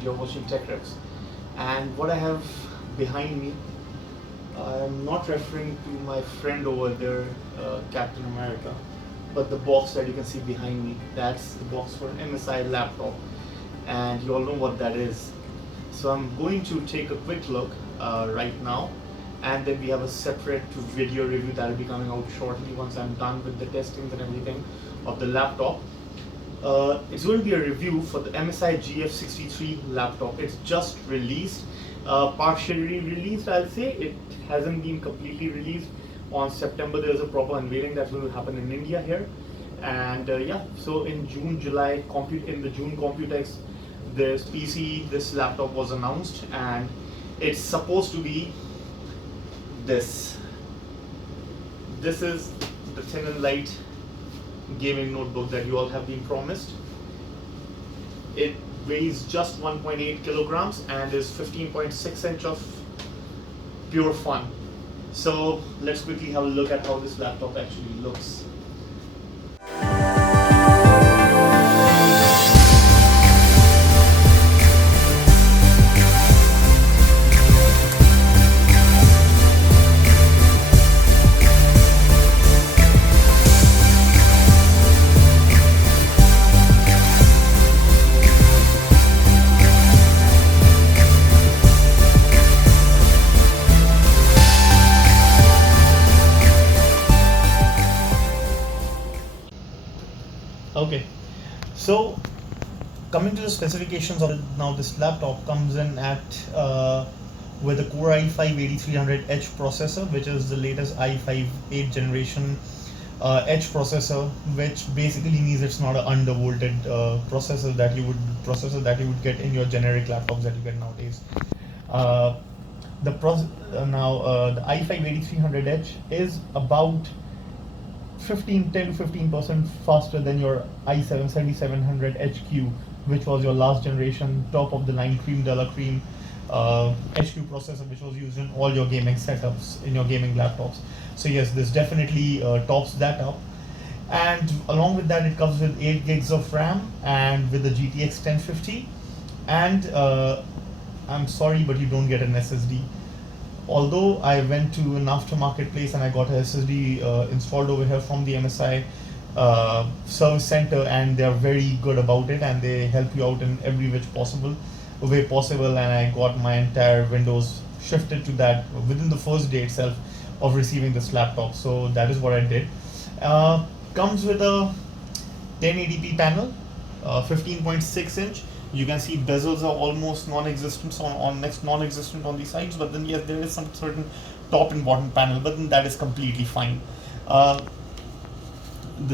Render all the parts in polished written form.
and you're watching Tech Revs. And what I have behind me, I'm not referring to my friend over there, Captain America, but the box that you can see behind me, that's the box for an MSI laptop, and you all know what that is. So I'm going to take a quick look right now, and then we have a separate video review that will be coming out shortly once I'm done with the testings and everything of the laptop. It's going to be a review for the MSI GF63 laptop. It's just released, partially released, I'll say. It hasn't been completely released. On September there's a proper unveiling that will happen in India here, and yeah, so in June, July, in the June Computex, this laptop was announced, and it's supposed to be this. This is the thin and light gaming notebook that you all have been promised. It weighs just 1.8 kilograms and is 15.6 inch of pure fun. So let's quickly have a look at how this laptop actually looks. Okay, so coming to the specifications of it, now this laptop comes in at with a Core i5-8300H processor, which is the latest i5 8th generation H processor, which basically means it's not an undervolted processor that you would get in your generic laptops that you get nowadays. The i5-8300H is about 10 to 15% faster than your i7-7700HQ, which was your last generation top of the line cream de la cream HQ processor, which was used in all your gaming setups in your gaming laptops. So yes, this definitely tops that up, and along with that it comes with 8 gigs of RAM and with the GTX 1050, and I'm sorry, but you don't get an SSD. Although I went to an aftermarket place and I got a SSD installed over here from the MSI service center, and they're very good about it, and they help you out in every way possible, and I got my entire Windows shifted to that within the first day itself of receiving this laptop. So that is what I did. Comes with a 1080p panel, 15.6 inch. You can see bezels are almost non-existent on the sides, but then yes, there is some certain top and bottom panel, but then that is completely fine. The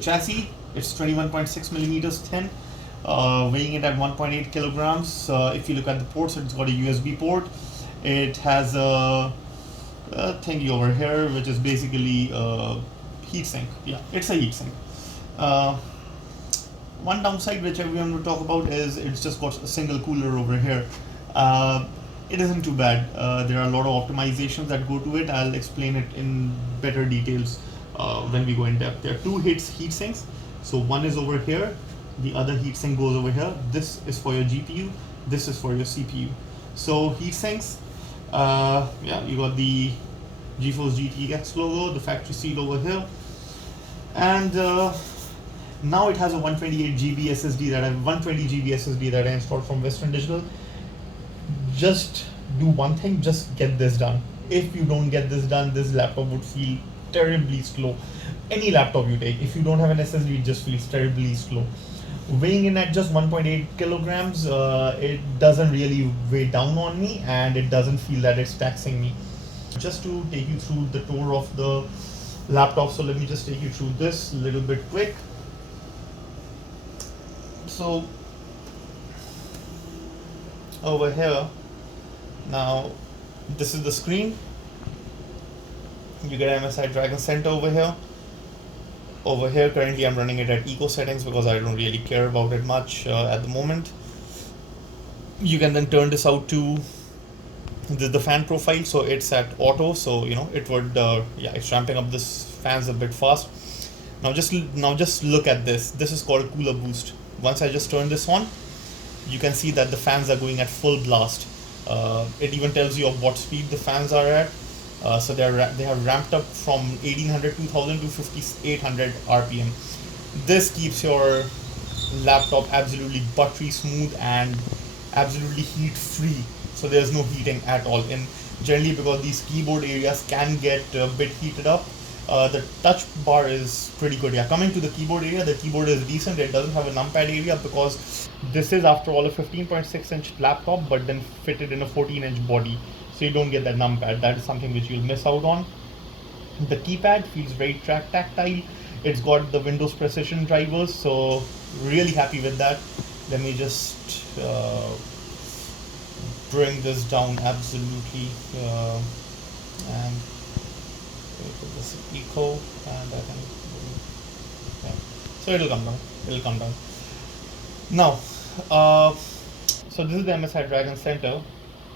chassis, it's 21.6 millimeters thin, weighing it at 1.8 kilograms. If you look at the ports, it's got a USB port. It has a thingy over here, which is basically a heatsink. Yeah, it's a heatsink. One downside which everyone will talk about is it's just got a single cooler over here. It isn't too bad. There are a lot of optimizations that go to it. I'll explain it in better details when we go in depth. There are two heat sinks. So one is over here, the other heat sink goes over here. This is for your GPU, this is for your CPU. So heat sinks, yeah, you got the Geforce GTX logo, the factory seal over here, and now it has a 128 GB SSD that I installed from Western Digital. Just do one thing, just get this done. If you don't get this done, this laptop would feel terribly slow. Any laptop you take, if you don't have an SSD, it just feels terribly slow. Weighing in at just 1.8 kilograms, it doesn't really weigh down on me, and it doesn't feel that it's taxing me. Just to take you through the tour of the laptop, so let me just take you through this a little bit quick. So over here, now this is the screen. You get MSI Dragon Center over here. Over here, currently I'm running it at eco settings because I don't really care about it much at the moment. You can then turn this out to the fan profile, so it's at auto, so you know it would yeah, it's ramping up this fans a bit fast. Now just look at this. This is called cooler boost. Once I just turn this on, you can see that the fans are going at full blast. It even tells you of what speed the fans are at. So they have ramped up from 1800 2000 to 5800 rpm. This keeps your laptop absolutely buttery smooth and absolutely heat free, so there's no heating at all. And generally, because these keyboard areas can get a bit heated up, the touch bar is pretty good. Yeah, coming to the keyboard area, the keyboard is decent. It doesn't have a numpad area because this is, after all, a 15.6-inch laptop, but then fitted in a 14-inch body, so you don't get that numpad. That is something which you'll miss out on. The keypad feels very tactile. It's got the Windows Precision drivers, so really happy with that. Let me just bring this down absolutely, and put this eco, and I can, yeah. So it'll come down. Now, so this is the MSI Dragon Center.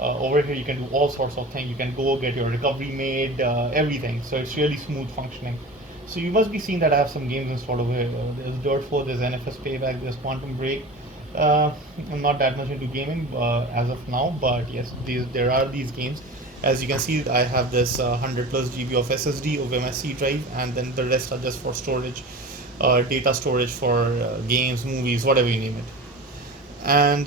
Over here you can do all sorts of things. You can go get your recovery made, everything. So it's really smooth functioning. So you must be seeing that I have some games installed over here. There's Dirt 4, there's NFS Payback, there's Quantum Break. I'm not that much into gaming as of now, but yes, there are these games. As you can see, I have this 100 plus GB of SSD of MSC drive, and then the rest are just for storage, data storage for games, movies, whatever you name it. And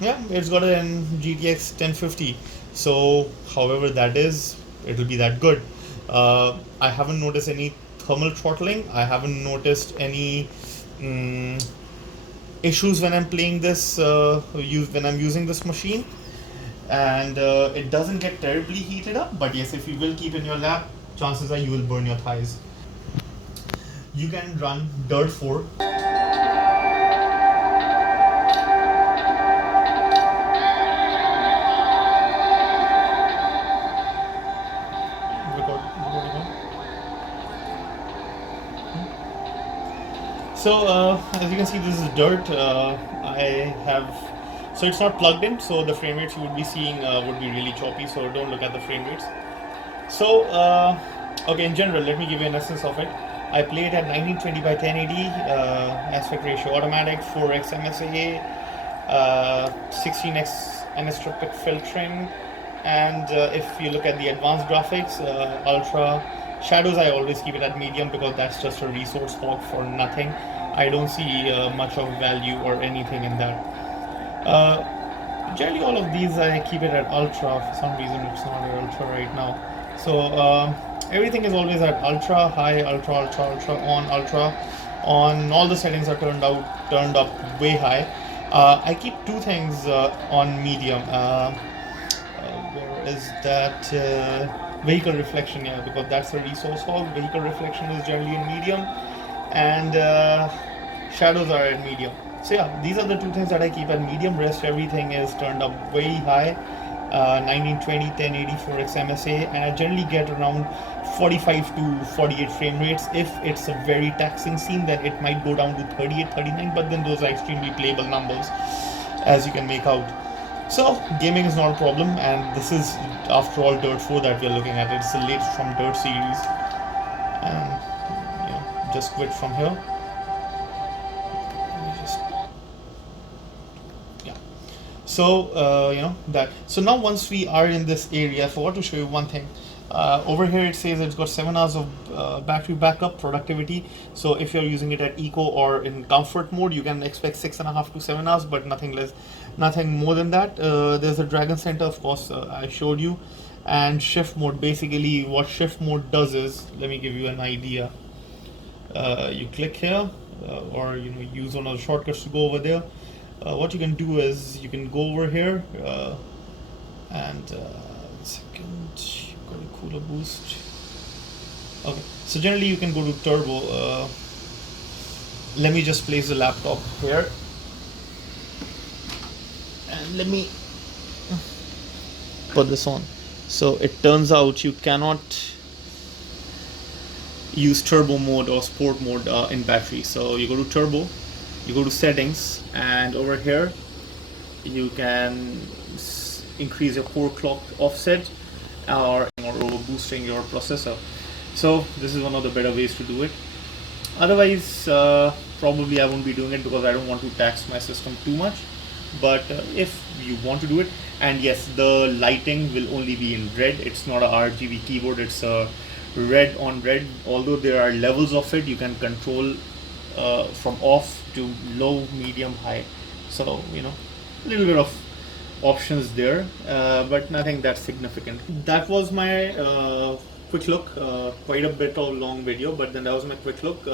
yeah, it's got an GTX 1050. So however that is, it'll be that good. I haven't noticed any thermal throttling. I haven't noticed any issues when I'm playing this, when I'm using this machine. And it doesn't get terribly heated up, but yes, if you will keep in your lap, chances are you will burn your thighs. You can run Dirt 4. So as you can see, this is Dirt. So it's not plugged in, so the frame rates you would be seeing would be really choppy, so don't look at the frame rates. So okay, in general, let me give you an essence of it. I played at 1920 by 1080, aspect ratio automatic, 4x MSA, 16x anisotropic filtering, and if you look at the advanced graphics, ultra shadows, I always keep it at medium because that's just a resource hog for nothing. I don't see much of value or anything in that. Generally all of these I keep it at ultra. For some reason it's not at ultra right now. So everything is always at ultra, high, ultra, on, ultra, on. All the settings are turned up way high. I keep two things on medium. Where is that? Vehicle reflection, yeah, because that's a resource hog. Vehicle reflection is generally in medium, and shadows are at medium. So yeah, these are the two things that I keep at medium. Rest everything is turned up way high, 1920, 1080, 4x MSA, and I generally get around 45 to 48 frame rates. If it's a very taxing scene, then it might go down to 38, 39, but then those are extremely playable numbers, as you can make out. So gaming is not a problem, and this is, after all, Dirt 4 that we are looking at. It's the latest from Dirt series, and just quit from here. So that. So now once we are in this area, I forgot to show you one thing. Over here it says it's got 7 hours of battery backup productivity. So if you're using it at eco or in comfort mode, you can expect 6.5 to 7 hours, but nothing less, nothing more than that. There's a Dragon Center, of course, I showed you, and shift mode. Basically what shift mode does is, let me give you an idea. You click here, or use one of the shortcuts to go over there. What you can do is you can go over here and second, got a cooler boost. Okay, so generally you can go to turbo. Let me just place the laptop here, and let me put this on. So it turns out you cannot use turbo mode or sport mode in battery. So you go to turbo, you go to settings, and over here you can increase your core clock offset or over boosting your processor. So this is one of the better ways to do it. Otherwise probably I won't be doing it because I don't want to tax my system too much. but if you want to do it, and yes, the lighting will only be in red. It's not a RGB keyboard, it's a red on red, although there are levels of it. You can control from off to low, medium, high, so a little bit of options there, but nothing that significant. That was my quick look, quite a bit of long video, but then that was my quick look,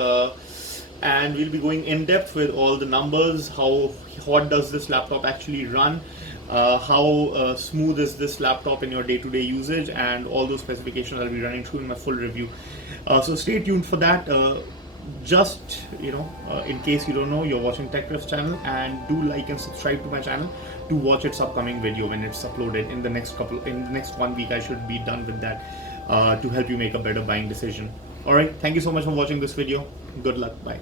and we'll be going in depth with all the numbers, what does this laptop actually run, how smooth is this laptop in your day-to-day usage, and all those specifications I'll be running through in my full review. So stay tuned for that. Just in case you don't know, you're watching TechRef's channel, and do like and subscribe to my channel to watch its upcoming video when it's uploaded in the next 1 week. I should be done with that to help you make a better buying decision. All right, thank you so much for watching this video. Good luck. Bye.